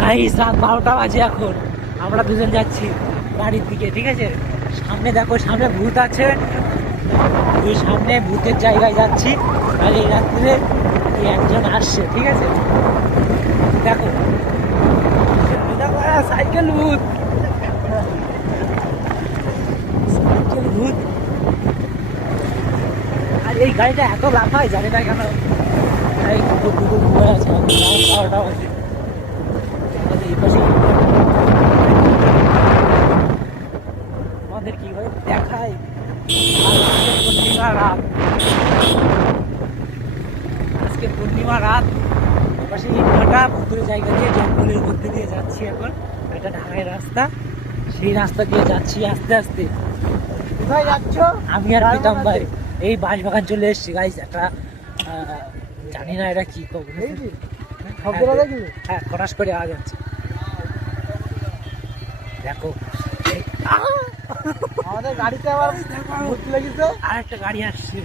Guys রাত 12টা বাজে এখন, আমরা দুজন যাচ্ছি বাড়ির দিকে, ঠিক আছে। সামনে দেখো, সামনে ভূত আছে, ওই সামনে ভূতের জায়গায় যাচ্ছি। আর এই রাত্রে একজন আসছে, ঠিক আছে। দেখো দেখো, সাইকেল ভূত, সাইকেল ভূত। আর এই গাড়িটা এত লাফায় জানি না কেন। এই কুকুর টুকুর ঘুরে আছে, 12টা বাজে। এই পাশে আমাদের কি হয় দেখায়। পূর্ণিমা রাত, আজকে পূর্ণিমা রাত। পাশে ইটভাটা ভুতুরে জায়গা দিয়ে জঙ্গলের মধ্যে দিয়ে যাচ্ছি এখন, একটা ঢালাই রাস্তা, সেই রাস্তা দিয়ে যাচ্ছি আস্তে আস্তে। কোথায় যাচ্ছ? আমি আর প্রীতম ভাই এই বাঁশবাগান চলে এসেছি গাইস। একটা জানি না এটা কি করবো, হ্যাঁ খটাস করে আওয়াজ যাচ্ছে। দেখো আমাদের গাড়িতে আবার ভূত লেগেছে। আর একটা গাড়ি আসছে।